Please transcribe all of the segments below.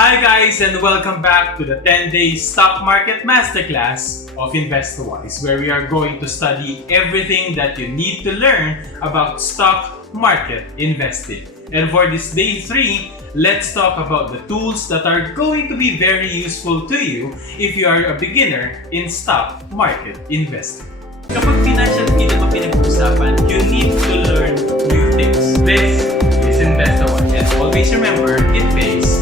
Hi guys, and welcome back to the 10-day Stock Market Masterclass of Investagrams, where we are going to study everything that you need to learn about stock market investing. And for this day 3, let's talk about the tools that are going to be very useful to you if you are a beginner in stock market investing. Kapag financial freedom ang pinag-uusapan, you need to learn new things. This is Investagrams, and always remember, it pays.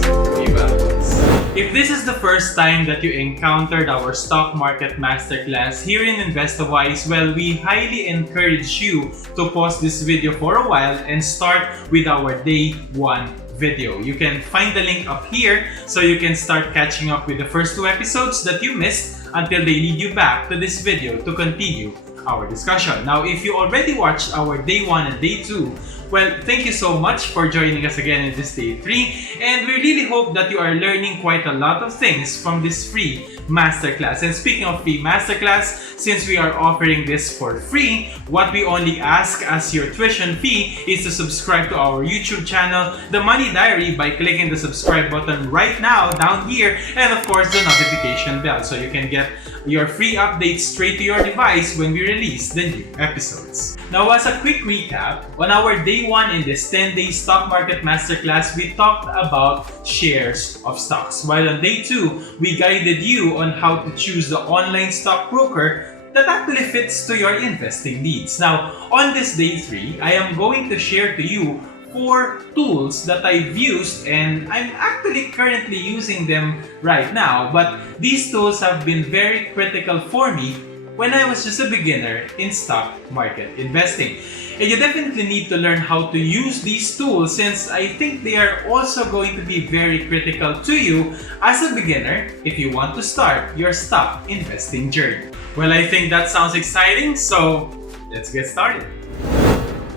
If this is the first time that you encountered our Stock Market Masterclass here in Investagrams, well, we highly encourage you to pause this video for a while and start with our Day 1 video. You can find the link up here so you can start catching up with the first 2 episodes that you missed until they lead you back to this video to continue our discussion. Now, if you already watched our Day 1 and Day 2, well, thank you so much for joining us again in this Day 3, and we really hope that you are learning quite a lot of things from this free masterclass. And speaking of free masterclass, since we are offering this for free, what we only ask as your tuition fee is to subscribe to our YouTube channel, The Money Diary, by clicking the subscribe button right now down here, and of course the notification bell so you can get your free updates straight to your device when we release the new episodes. Now, as a quick recap, on our Day 1 in this 10-day Stock Market Masterclass, we talked about shares of stocks. While on Day 2, we guided you on how to choose the online stockbroker that actually fits to your investing needs. Now, on this Day 3, I am going to share to you 4 tools that I've used, and I'm actually currently using them right now, but these tools have been very critical for me when I was just a beginner in stock market investing. And you definitely need to learn how to use these tools, since I think they are also going to be very critical to you as a beginner if you want to start your stock investing journey. Well, I think that sounds exciting, so let's get started.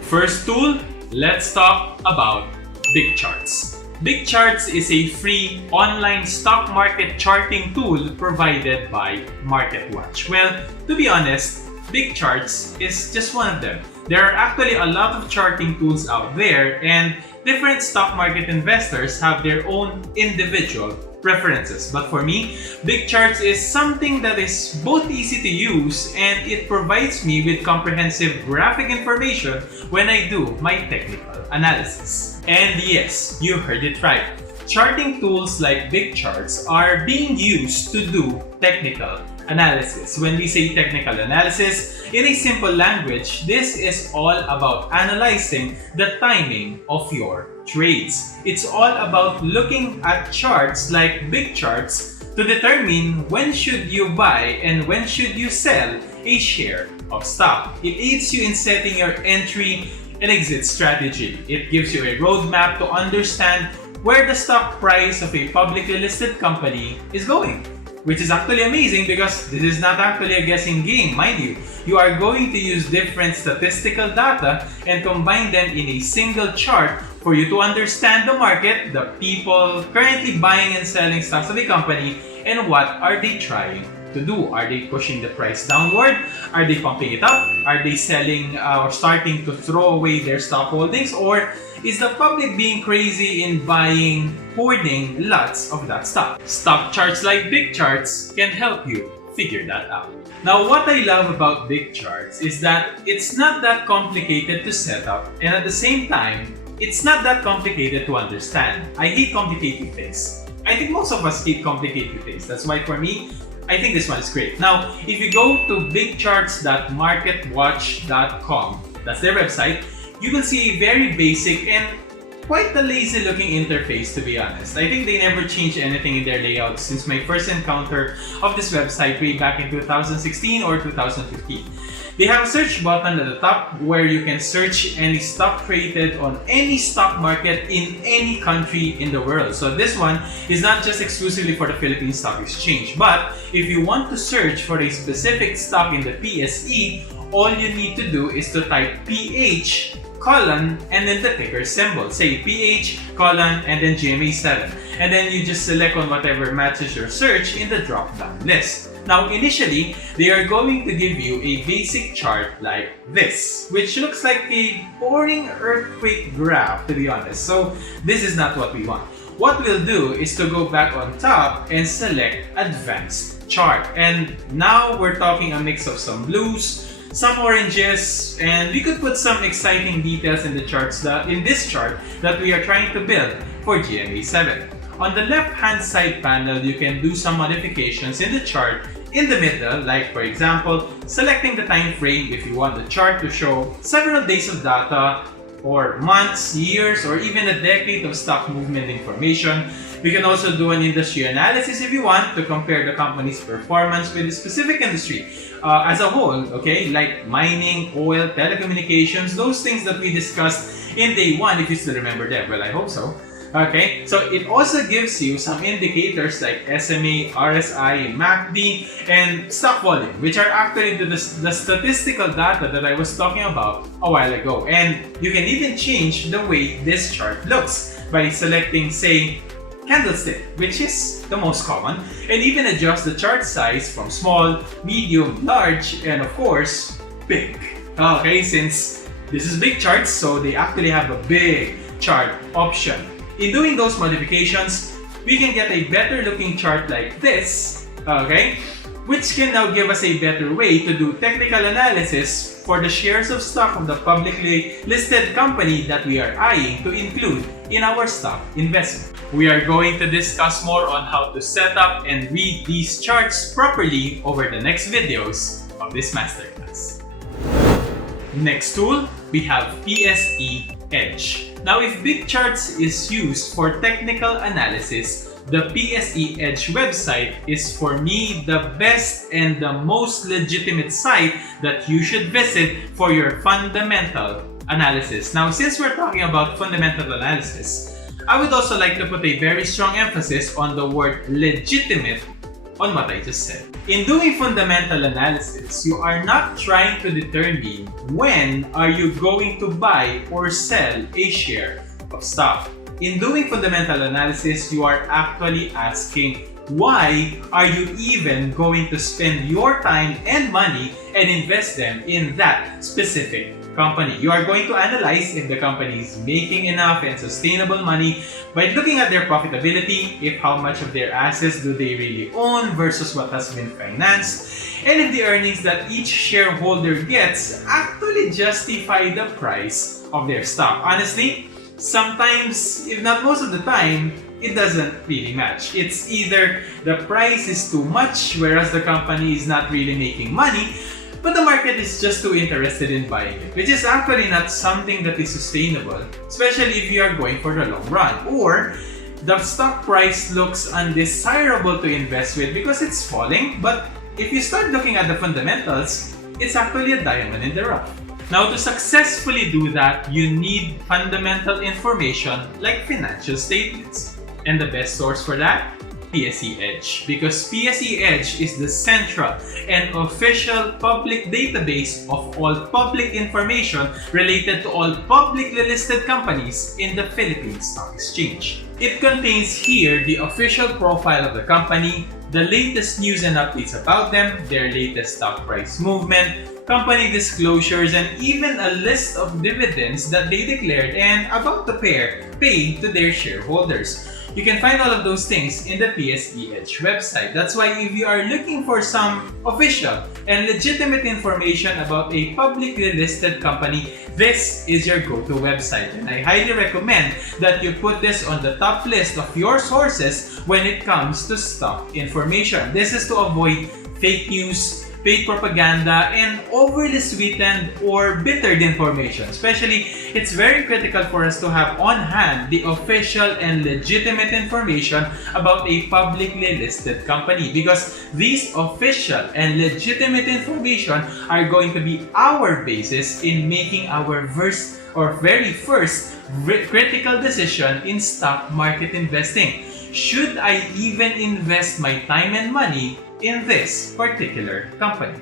First tool, let's talk about BigCharts. BigCharts is a free online stock market charting tool provided by MarketWatch. Well, to be honest, BigCharts is just one of them. There are actually a lot of charting tools out there, and different stock market investors have their own individual preferences. But for me, BigCharts is something that is both easy to use, and it provides me with comprehensive graphic information when I do my technical analysis. And yes, you heard it right. Charting tools like BigCharts are being used to do technical analysis. When we say technical analysis, in a simple language, this is all about analyzing the timing of your trades. It's all about looking at charts like BigCharts to determine when should you buy and when should you sell a share of stock. It aids you in setting your entry and exit strategy. It gives you a roadmap to understand where the stock price of a publicly listed company is going, which is actually amazing because this is not actually a guessing game, mind you. You are going to use different statistical data and combine them in a single chart for you to understand the market, the people currently buying and selling stocks of a company, and what are they trying to do. Are they pushing the price downward? Are they pumping it up? Are they selling or starting to throw away their stock holdings? Or is the public being crazy in buying, hoarding lots of that stock? Stock charts like BigCharts can help you figure that out. Now, what I love about BigCharts is that it's not that complicated to set up, and at the same time, it's not that complicated to understand. I hate complicated things. I think most of us hate complicated things. That's why for me, I think this one is great. Now, if you go to bigcharts.marketwatch.com, that's their website, you will see a very basic and quite a lazy looking interface, to be honest. I think they never changed anything in their layout since my first encounter of this website way back in 2016 or 2015. They have a search button at the top where you can search any stock traded on any stock market in any country in the world. So this one is not just exclusively for the Philippine Stock Exchange, but if you want to search for a specific stock in the PSE, all you need to do is to type PH colon and then the ticker symbol. Say PH colon and then GMA7. And then you just select on whatever matches your search in the drop-down list. Now, initially, they are going to give you a basic chart like this, which looks like a boring earthquake graph, to be honest. So, this is not what we want. what we'll do is to go back on top and select Advanced Chart. And now we're talking a mix of some blues, some oranges, and we could put some exciting details in the charts in this chart that we are trying to build for GMA7. On the left-hand side panel, you can do some modifications in the chart in the middle, like for example, selecting the time frame if you want the chart to show several days of data, or months, years, or even a decade of stock movement information. We can also do an industry analysis if you want to compare the company's performance with a specific industry as a whole, okay? Like mining, oil, telecommunications, those things that we discussed in day one, if you still remember them. Well, I hope so. Okay, so it also gives you some indicators like SMA, RSI, MACD, and stock volume, which are actually the statistical data that I was talking about a while ago. And you can even change the way this chart looks by selecting, say, candlestick, which is the most common, and even adjust the chart size from small, medium, large, and of course, big. Okay, since this is BigCharts, so they actually have a big chart option. In doing those modifications, we can get a better looking chart like this, okay, which can now give us a better way to do technical analysis for the shares of stock of the publicly listed company that we are eyeing to include in our stock investment. We are going to discuss more on how to set up and read these charts properly over the next videos of this masterclass. Next tool, we have PSE Edge. Now, if BigCharts is used for technical analysis, the PSE Edge website is for me the best and the most legitimate site that you should visit for your fundamental analysis. Now, since we're talking about fundamental analysis, I would also like to put a very strong emphasis on the word legitimate on what I just said. In doing fundamental analysis, you are not trying to determine when are you going to buy or sell a share of stock. In doing fundamental analysis, you are actually asking why are you even going to spend your time and money and invest them in that specific company. You are going to analyze if the company is making enough and sustainable money by looking at their profitability, if how much of their assets do they really own versus what has been financed, and if the earnings that each shareholder gets actually justify the price of their stock. Honestly, sometimes, if not most of the time, it doesn't really match. It's either the price is too much, whereas the company is not really making money, but the market is just too interested in buying it, which is actually not something that is sustainable, especially if you are going for the long run. Or the stock price looks undesirable to invest with because it's falling, but if you start looking at the fundamentals, it's actually a diamond in the rough. Now, to successfully do that, you need fundamental information like financial statements. And the best source for that? PSE Edge, because PSE Edge is the central and official public database of all public information related to all publicly listed companies in the Philippine Stock Exchange. It contains here the official profile of the company, the latest news and updates about them, their latest stock price movement, company disclosures, and even a list of dividends that they declared and about to pay to their shareholders. You can find all of those things in the PSE Edge website. That's why if you are looking for some official and legitimate information about a publicly listed company, this is your go-to website. And I highly recommend that you put this on the top list of your sources when it comes to stock information. This is to avoid fake news, paid propaganda, and overly sweetened or bittered information. Especially, it's very critical for us to have on hand the official and legitimate information about a publicly listed company, because these official and legitimate information are going to be our basis in making our very first critical decision in stock market investing. Should I even invest my time and money in this particular company?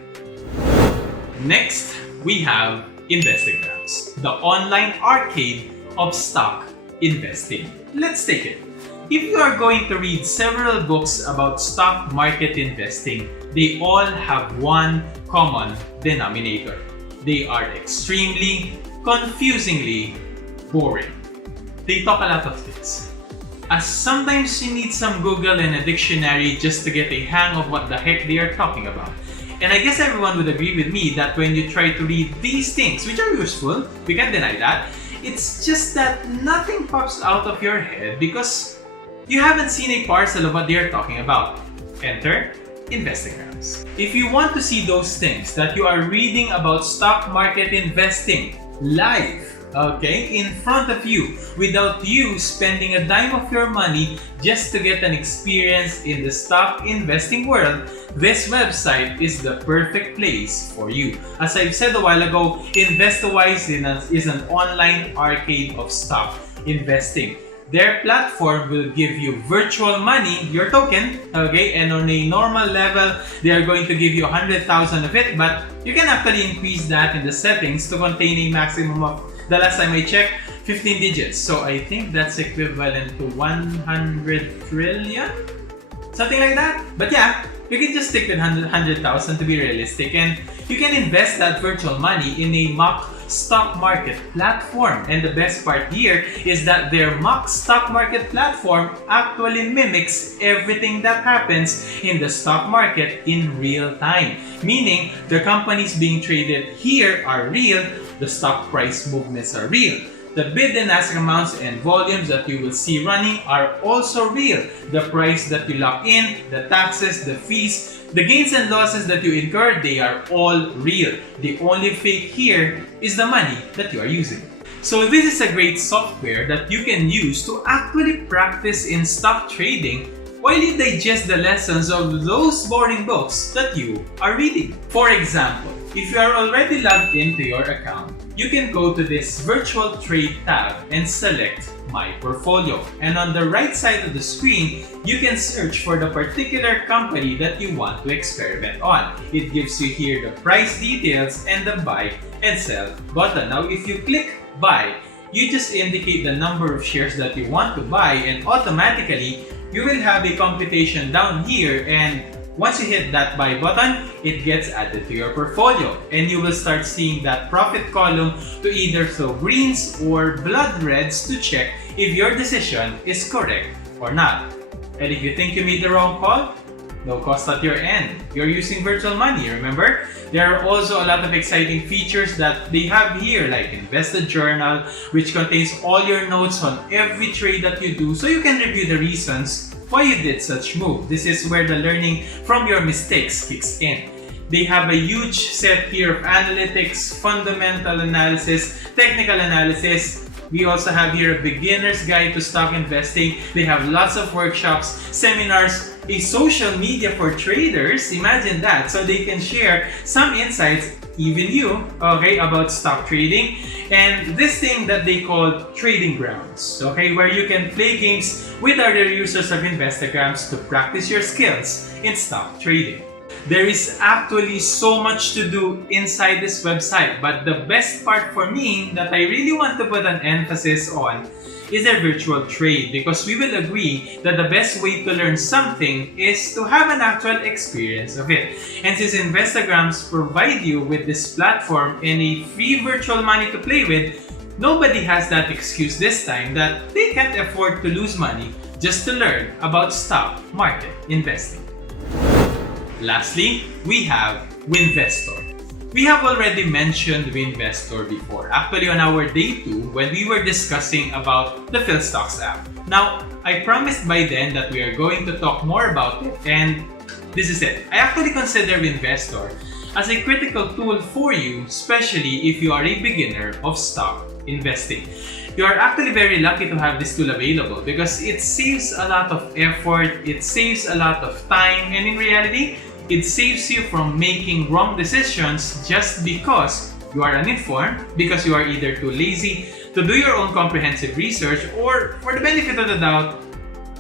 Next, we have Investagrams, the online arcade of stock investing. Let's take it. If you are going to read several books about stock market investing, they all have one common denominator. They are extremely, confusingly boring. They talk a lot of things. as sometimes you need some Google and a dictionary just to get a hang of what the heck they are talking about. And I guess everyone would agree with me that when you try to read these things, which are useful, we can't deny that, it's just that nothing pops out of your head because you haven't seen a parcel of what they are talking about. Enter Investagrams. If you want to see those things that you are reading about stock market investing live, okay, in front of you, without you spending a dime of your money just to get an experience in the stock investing world, this website is the perfect place for you. As I've said a while ago, Investowise is an online arcade of stock investing. Their platform will give you virtual money, your token, okay, and on a normal level, they are going to give you 100,000 of it, but you can actually increase that in the settings to contain a maximum of, the last time I checked, 15 digits. So I think that's equivalent to 100 trillion? Something like that. But yeah, you can just stick with 100,000 to be realistic, and you can invest that virtual money in a mock stock market platform. And the best part here is that their mock stock market platform actually mimics everything that happens in the stock market in real time. Meaning, the companies being traded here are real, the stock price movements are real. The bid and ask amounts and volumes that you will see running are also real. The price that you lock in, the taxes, the fees, the gains and losses that you incur, they are all real. The only fake here is the money that you are using. So this is a great software that you can use to actually practice in stock trading while you digest the lessons of those boring books that you are reading. For example, if you are already logged into your account, you can go to this virtual trade tab and select My Portfolio. And on the right side of the screen, you can search for the particular company that you want to experiment on. It gives you here the price details and the buy and sell button. Now, if you click buy, you just indicate the number of shares that you want to buy, and automatically you will have a computation down here, and once you hit that buy button, it gets added to your portfolio, and you will start seeing that profit column to either throw greens or blood reds to check if your decision is correct or not. And if you think you made the wrong call, no cost at your end. You're using virtual money, remember? There are also a lot of exciting features that they have here, like Invested Journal, which contains all your notes on every trade that you do, so you can review the reasons why you did such move. This is where the learning from your mistakes kicks in. They have a huge set here of analytics, fundamental analysis, technical analysis. We also have here a beginner's guide to stock investing. They have lots of workshops, seminars, a social media for traders. Imagine that. So they can share some insights, even you, okay, about stock trading. And this thing that they call trading grounds, okay, where you can play games with other users of Investagrams to practice your skills in stock trading. There is actually so much to do inside this website, but the best part for me that I really want to put an emphasis on is their virtual trade, because we will agree that the best way to learn something is to have an actual experience of it. And since Investagrams provide you with this platform and a free virtual money to play with, nobody has that excuse this time that they can't afford to lose money just to learn about stock market investing. Lastly, we have WINvestore. We have already mentioned WINvestore before, actually on our day 2 when we were discussing about the PhilStocks app. Now, I promised by then that we are going to talk more about it, and this is it. I actually consider WINvestore as a critical tool for you, especially if you are a beginner of stock investing. You are actually very lucky to have this tool available because it saves a lot of effort, it saves a lot of time, and in reality, it saves you from making wrong decisions just because you are uninformed, because you are either too lazy to do your own comprehensive research, or for the benefit of the doubt,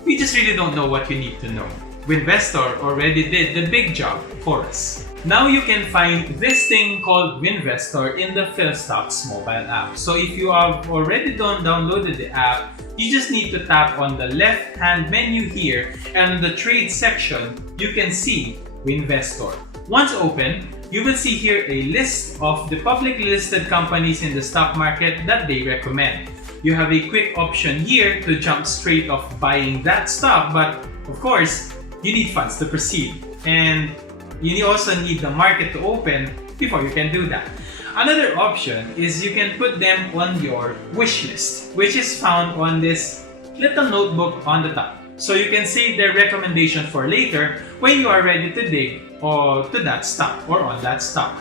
you just really don't know what you need to know. WINvestore already did the big job for us. Now you can find this thing called WINvestore in the PhilStocks mobile app. So if you have already downloaded the app, you just need to tap on the left-hand menu here, and in the trade section, you can see WINvestore. Once open, you will see here a list of the publicly listed companies in the stock market that they recommend. you have a quick option here to jump straight off buying that stock, but of course, you need funds to proceed. And you also need the market to open before you can do that. Another option is you can put them on your wish list, which is found on this little notebook on the top. So you can save their recommendation for later when you are ready to dig to that stock or on that stock.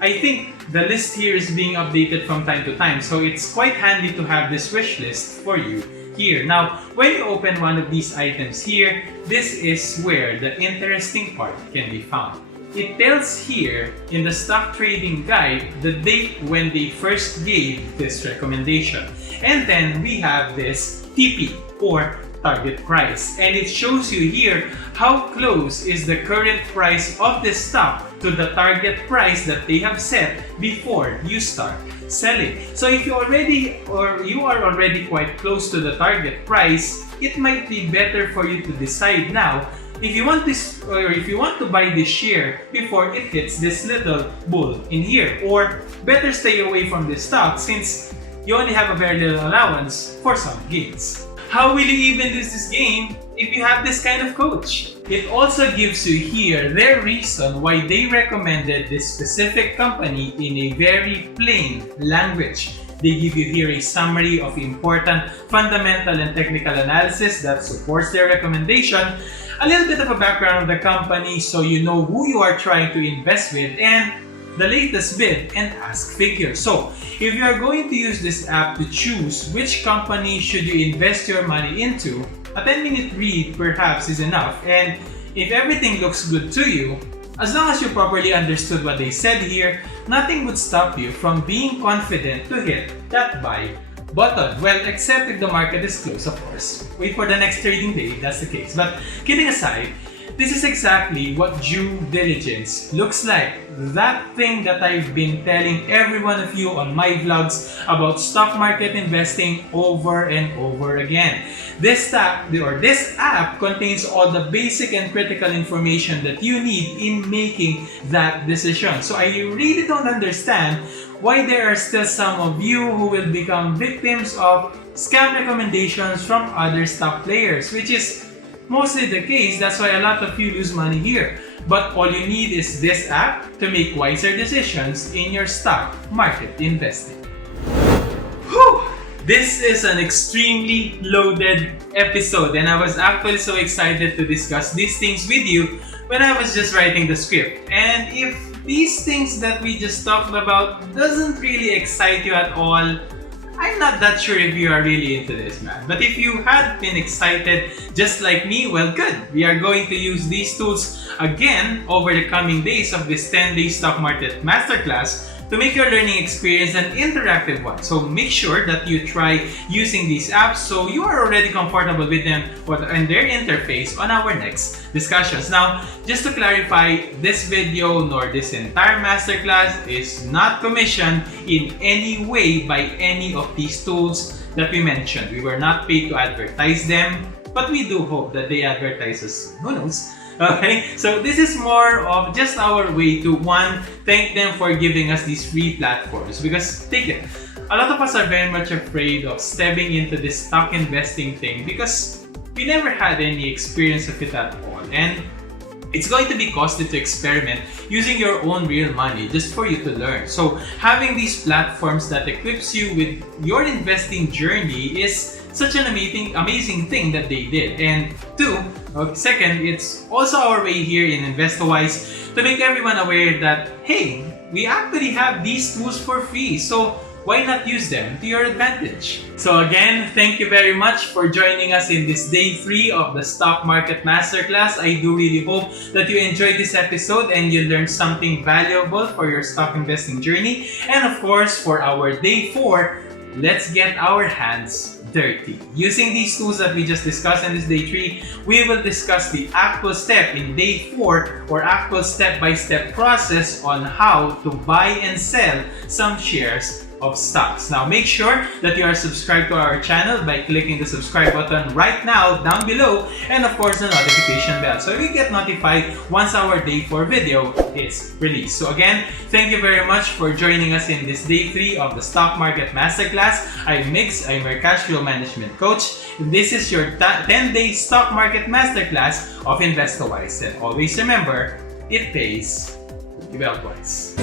I think the list here is being updated from time to time, so it's quite handy to have this wish list for you here. Now, when you open one of these items here, this is where the interesting part can be found. It tells here in the stock trading guide the date when they first gave this recommendation. And then we have this TP or target price, and it shows you here how close is the current price of this stock to the target price that they have set before you start selling. So if you are already quite close to the target price, it might be better for you to decide now if you want this, or if you want to buy this share before it hits this little bull in here, or better stay away from this stock since you only have a very little allowance for some gains. How will you even lose this game if you have this kind of coach? It also gives you here their reason why they recommended this specific company in a very plain language. They give you here a summary of important fundamental and technical analysis that supports their recommendation, a little bit of a background of the company so you know who you are trying to invest with, and the latest bid and ask figure. So, if you are going to use this app to choose which company should you invest your money into, a 10-minute read perhaps is enough. And if everything looks good to you, as long as you properly understood what they said here, nothing would stop you from being confident to hit that buy button. Well, except if the market is closed, of course. Wait for the next trading day if that's the case. But kidding aside, this is exactly what due diligence looks like. That thing that I've been telling every one of you on my vlogs about stock market investing over and over again. This app contains all the basic and critical information that you need in making that decision. So I really don't understand why there are still some of you who will become victims of scam recommendations from other stock players, which is mostly the case. That's why a lot of you lose money here. But all you need is this app to make wiser decisions in your stock market investing. Whew! This is an extremely loaded episode, and I was actually so excited to discuss these things with you when I was just writing the script. And if these things that we just talked about doesn't really excite you at all, I'm not that sure if you are really into this, man. But if you had been excited just like me, well, good. We are going to use these tools again over the coming days of this 10-day Stock Market Masterclass to make your learning experience an interactive one. So make sure that you try using these apps so you are already comfortable with them and their interface on our next discussions. Now, just to clarify, this video nor this entire masterclass is not commissioned in any way by any of these tools that we mentioned. We were not paid to advertise them, but we do hope that they advertise us. Who knows? Okay, so this is more of just our way to, one, thank them for giving us these free platforms. Because take it, a lot of us are very much afraid of stepping into this stock investing thing because we never had any experience of it at all. And it's going to be costly to experiment using your own real money just for you to learn. So having these platforms that equips you with your investing journey is such an amazing thing that they did. And second, it's also our way here in InvestaWise to make everyone aware that, hey, we actually have these tools for free. So why not use them to your advantage? So again, thank you very much for joining us in this day 3 of the Stock Market Masterclass. I do really hope that you enjoyed this episode and you learned something valuable for your stock investing journey. And of course, for our day 4, let's get our hands dirty. Using these tools that we just discussed in this day 3, we will discuss the actual step in day 4 or actual step-by-step process on how to buy and sell some shares of stocks. Now make sure that you are subscribed to our channel by clicking the subscribe button right now down below, and of course the notification bell so you get notified once our day 4 video is released. So again, thank you very much for joining us in this day 3 of the Stock Market Masterclass. I'm Mix, I'm your cash flow management coach. This is your 10-day Stock Market Masterclass of Investagrams. And always remember, it pays to be well twice.